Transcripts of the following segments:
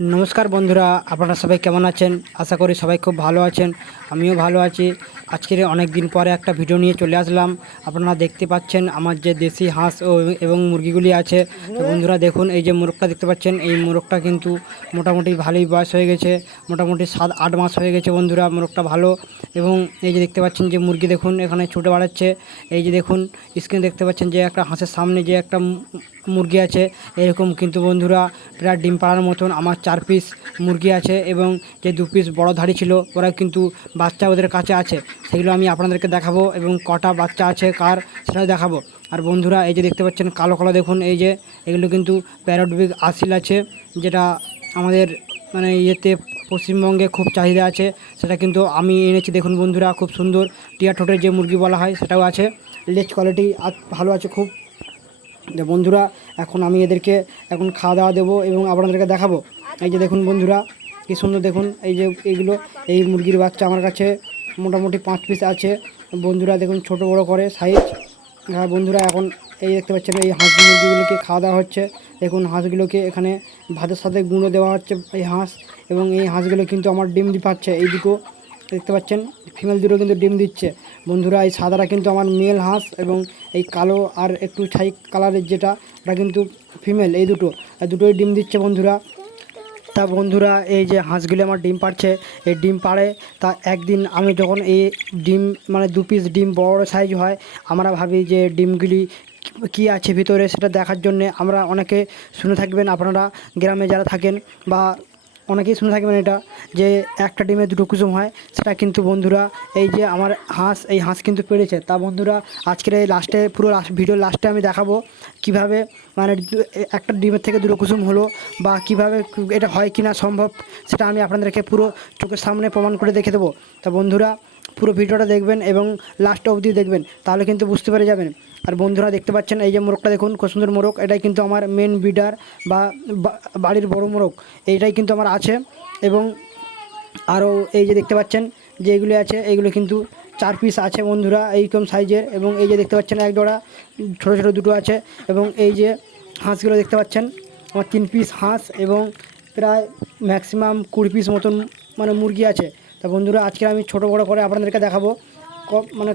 নমস্কার বন্ধুরা, আপনারা সবাই কেমন আছেন? আশা করি সবাই খুব ভালো আছেন। আমিও ভালো আছি। আজকের অনেক দিন পরে একটা ভিডিও নিয়ে চলে আসলাম। আপনারা দেখতে পাচ্ছেন আমার যে দেশি হাঁস এবং মুরগিগুলি আছে। তো বন্ধুরা দেখুন, এই যে মোরগটা দেখতে পাচ্ছেন, এই মোরগটা কিন্তু মোটামুটি ভালোই বয়স হয়ে গেছে। মোটামুটি 7-8 মাস হয়ে গেছে বন্ধুরা, মোরগটা ভালো। এবং এই যে দেখতে পাচ্ছেন যে মুরগি দেখুন এখানে ছুটে বাড়াচ্ছে। এই যে দেখুন স্ক্রিনে দেখতে পাচ্ছেন যে একটা হাঁসের সামনে যে একটা মুরগি আছে, এরকম কিন্তু বন্ধুরা প্রায় ডিম পাড়ার মতন আমার 4 পিস মুরগি আছে। এবং যে 2 পিস বড় ধাড়ি ছিল ওরা কিন্তু বাচ্চা ওদের কাছে আছে, সেগুলো আমি আপনাদেরকে দেখাবো। এবং কটা বাচ্চা আছে কার সেটাও দেখাবো। আর বন্ধুরা এই যে দেখতে পাচ্ছেন কালো কালো দেখুন, এই যে এগুলো কিন্তু প্যারট বিগ আসিল আছে, যেটা আমাদের মানে ইয়েতে পশ্চিমবঙ্গে খুব চাহিদা আছে। সেটা কিন্তু আমি এনেছি। দেখুন বন্ধুরা, খুব সুন্দর টিয়া ঠোঁটের যে মুরগি বলা হয় সেটাও আছে। লেজ কোয়ালিটি ভালো আছে খুব। বন্ধুরা এখন আমি এদেরকে এখন খাওয়া দাওয়া দেবো এবং আপনাদেরকে দেখাবো। এই যে দেখুন বন্ধুরা কী সুন্দর দেখুন, এই যে এইগুলো এই মুরগির বাচ্চা আমার কাছে মোটামুটি 5 পিস আছে বন্ধুরা। দেখুন ছোট বড় করে সাইজ। হ্যাঁ বন্ধুরা, এখন এই দেখতে পাচ্ছেন এই হাঁস মুরগিগুলোকে খাওয়া দাওয়া হচ্ছে। দেখুন হাঁসগুলোকে এখানে ভাতের সাথে গুঁড়ো দেওয়া হচ্ছে এই হাঁস। এবং এই হাঁসগুলো কিন্তু আমার ডিম পাচ্ছে। এই দুটো দেখতে পাচ্ছেন ফিমেল দুটো কিন্তু ডিম দিচ্ছে বন্ধুরা। এই সাদাটা কিন্তু আমার মেল হাঁস এবং এই কালো আর একটু ছাই কালারের যেটা ওটা কিন্তু ফিমেল। এই দুটোই ডিম দিচ্ছে বন্ধুরা। তা বন্ধুরা এই যে হাঁসগুলি আমার ডিম পাড়ছে, এই ডিম পাড়ে তা একদিন আমি যখন এই ডিম মানে 2 পিস ডিম বড় সাইজ হয়, আমরা ভাবি যে ডিমগুলি কী আছে ভিতরে সেটা দেখার জন্যে। আমরা অনেকে শুনে থাকবেন আপনারা গ্রামে যারা থাকেন, বা অনেকেই শুনে থাকবেন এটা, যে একটা ডিমে 2টো কুসুম হয়। সেটা কিন্তু বন্ধুরা এই যে আমার এই হাঁস কিন্তু পেড়েছে। তা বন্ধুরা আজকের এই পুরো ভিডিওর লাস্টে আমি দেখাবো কিভাবে মানে একটা ডিমের থেকে 2টো কুসুম হলো, বা কিভাবে এটা হয় কিনা সম্ভব, সেটা আমি আপনাদেরকে পুরো চোখের সামনে প্রমাণ করে দেখে দেবো। তা বন্ধুরা পুরো ভিডিওটা দেখবেন এবং লাস্ট অবধি দেখবেন, তাহলে কিন্তু বুঝতে পেরে যাবেন। আর বন্ধুরা দেখতে পাচ্ছেন এই যে মোরগটা দেখুন, খুব সুন্দর মোরগ। এটাই কিন্তু আমার মেন ব্রিডার বা বাড়ির বড় মোরগ, এইটাই কিন্তু আমার আছে। এবং আরও এই যে দেখতে পাচ্ছেন যে এগুলি আছে, এইগুলো কিন্তু 4 পিস আছে বন্ধুরা এইরকম সাইজের। এবং এই যে দেখতে পাচ্ছেন এক জোড়া ছোটো ছোটো দুটো আছে। এবং এই যে হাঁসগুলো দেখতে পাচ্ছেন আমার 3 পিস হাঁস এবং প্রায় ম্যাক্সিমাম 20 পিস মতন মানে মুরগি আছে। তা বন্ধুরা আজকে আমি ছোটো বড়ো করে আপনাদেরকে দেখাবো মানে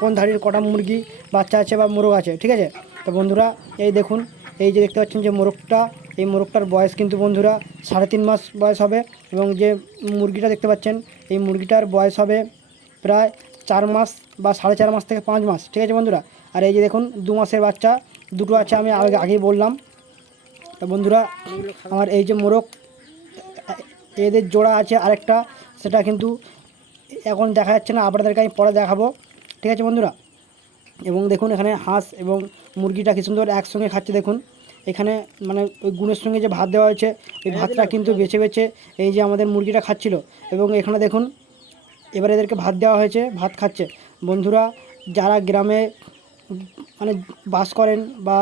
কোন ধাড়ির কটা মুরগি বাচ্চা আছে বা মোরগ আছে, ঠিক আছে। তো বন্ধুরা এই দেখুন, এই যে দেখতে পাচ্ছেন যে মোরগটা, এই মোরগটার বয়স কিন্তু বন্ধুরা 3.5 মাস বয়স হবে। এবং যে মুরগিটা দেখতে পাচ্ছেন, এই মুরগিটার বয়স হবে প্রায় 4 মাস বা 4.5 মাস থেকে 5 মাস, ঠিক আছে বন্ধুরা। আর এই যে দেখুন 2 মাসের বাচ্চা দুটো আছে, আমি আগেই বললাম। তো বন্ধুরা আমার এই যে মোরগ এদের জোড়া আছে আরেকটা, সেটা কিন্তু এখন দেখা যাচ্ছে না, আপনাদেরকে আমি পরে দেখাবো, ঠিক আছে বন্ধুরা। এবং দেখুন এখানে হাঁস এবং মুরগিটা কি সুন্দর একসঙ্গে খাচ্ছে। দেখুন এখানে মানে ওই গুণের সঙ্গে যে ভাত দেওয়া হয়েছে, এই ভাতটা কিন্তু বেছে বেছে এই যে আমাদের মুরগিটা খাচ্ছিল। এবং এখানে দেখুন এবার এদেরকে ভাত দেওয়া হয়েছে, ভাত খাচ্ছে বন্ধুরা। যারা গ্রামে মানে বাস করেন বা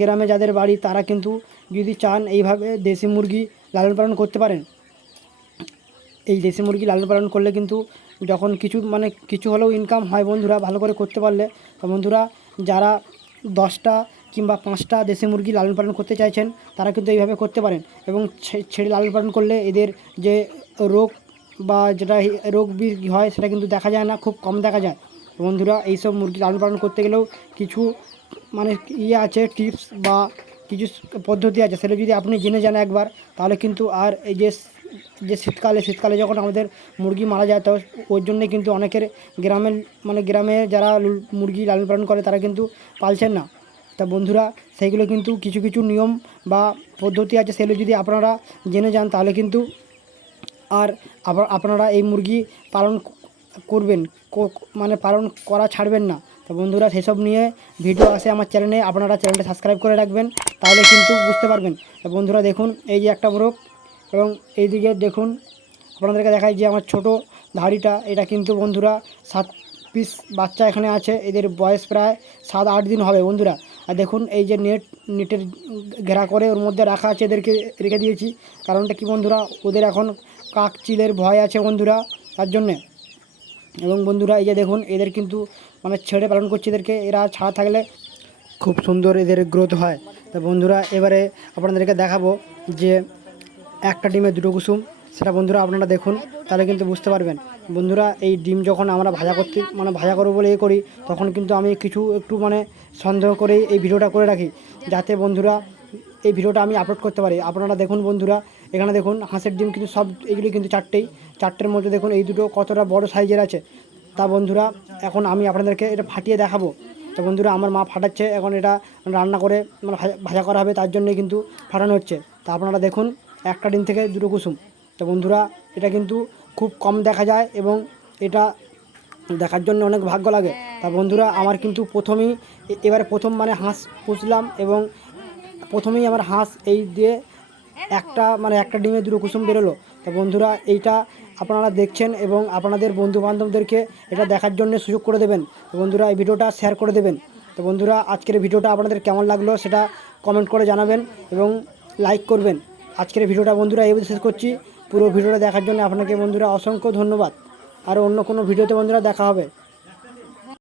গ্রামে যাদের বাড়ি, তারা কিন্তু যদি চান এইভাবে দেশি মুরগি লালন পালন করতে পারেন। এই দেশি মুরগি লালন পালন করলে কিন্তু যখন কিছু হলেও ইনকাম হয় বন্ধুরা, ভালো করে করতে পারলে। তো বন্ধুরা যারা 10টা কিংবা 5টা দেশি মুরগি লালন পালন করতে চাইছেন, তারা কিন্তু এইভাবে করতে পারেন। এবং ছেড়ে লালন পালন করলে এদের যে রোগ বা যেটা রোগ হয় সেটা কিন্তু দেখা যায় না, খুব কম দেখা যায় বন্ধুরা। এইসব মুরগি লালন পালন করতে গেলেও কিছু মানে আছে টিপস বা কিছু পদ্ধতি আছে, সেটা যদি আপনি জেনে যান একবার, তাহলে কিন্তু আর এই যে শীতকালে যখন আমাদের মুরগি মারা যায়, তো ওর জন্যে কিন্তু অনেকের গ্রামে যারা মুরগি লালন পালন করে তারা কিন্তু পালছেন না। তা বন্ধুরা সেইগুলো কিন্তু কিছু নিয়ম বা পদ্ধতি আছে, সেগুলো যদি আপনারা জেনে যান, তাহলে কিন্তু আর আপনারা এই মুরগি পালন করবেন, মানে পালন করা ছাড়বেন না। তো বন্ধুরা সেসব নিয়ে ভিডিও আসে আমার চ্যানেলে, আপনারা চ্যানেলটা সাবস্ক্রাইব করে রাখবেন, তাহলে কিন্তু বুঝতে পারবেন। তো বন্ধুরা দেখুন এই যে একটা মোরগ, এবং এই দিকে দেখুন আপনাদেরকে দেখাই যে আমার ছোট ধাড়িটা, এটা কিন্তু বন্ধুরা 7 পিস বাচ্চা এখানে আছে। এদের বয়স প্রায় 7-8 দিন হবে বন্ধুরা। আর দেখুন এই যে নেটের ঘেরা করে ওর মধ্যে রাখা আছে, এদেরকে রেখে দিয়েছি। কারণটা কি বন্ধুরা, ওদের এখন কাক চিলের ভয় আছে বন্ধুরা, তার জন্যে। এবং বন্ধুরা এই যে দেখুন এদের কিন্তু মানে ছেড়ে পালন করছি এদেরকে, এরা ছাড়া থাকলে খুব সুন্দর এদের গ্রোথ হয়। তো বন্ধুরা এবারে আপনাদেরকে দেখাবো যে একটা ডিমে দুটো কুসুম, সেটা বন্ধুরা আপনারা দেখুন, তাহলে কিন্তু বুঝতে পারবেন। বন্ধুরা এই ডিম যখন আমরা ভাজা করবো বলে করি, তখন কিন্তু আমি একটু সন্দেহ করেই এই ভিডিওটা করে রাখি, যাতে বন্ধুরা এই ভিডিওটা আমি আপলোড করতে পারি। আপনারা দেখুন বন্ধুরা, এখানে দেখুন হাঁসের ডিম কিন্তু সব এগুলি কিন্তু চারটের মধ্যে দেখুন এই দুটো কতটা বড় সাইজের আছে। তা বন্ধুরা এখন আমি আপনাদেরকে এটা ফাটিয়ে দেখাবো। তো বন্ধুরা আমার মা ফাটাচ্ছে, এখন এটা রান্না করে ভাজা করা হবে, তার জন্যই কিন্তু ফাটানো হচ্ছে। তা আপনারা দেখুন একটা ডিম থেকে দুটো কুসুম। তো বন্ধুরা এটা কিন্তু খুব কম দেখা যায় এবং এটা দেখার জন্য অনেক ভাগ্য লাগে। তা বন্ধুরা আমার কিন্তু এবারে প্রথম হাঁস পুষলাম এবং প্রথমেই আমার হাঁস এই দিয়ে একটা ডিমে দুটো কুসুম বেরোলো। তো বন্ধুরা এইটা আপনারা দেখছেন এবং আপনাদের বন্ধুবান্ধবদেরকে এটা দেখার জন্য সুযোগ করে দেবেন। তো বন্ধুরা এই ভিডিওটা শেয়ার করে দেবেন। তো বন্ধুরা আজকের ভিডিওটা আপনাদের কেমন লাগলো সেটা কমেন্ট করে জানাবেন এবং লাইক করবেন। আজকের ভিডিওটা বন্ধুরা এই শেষ করছি। পুরো ভিডিওটা দেখার জন্য আপনাকে বন্ধুরা অসংখ্য ধন্যবাদ। আর অন্য কোনো ভিডিওতে বন্ধুরা দেখা হবে।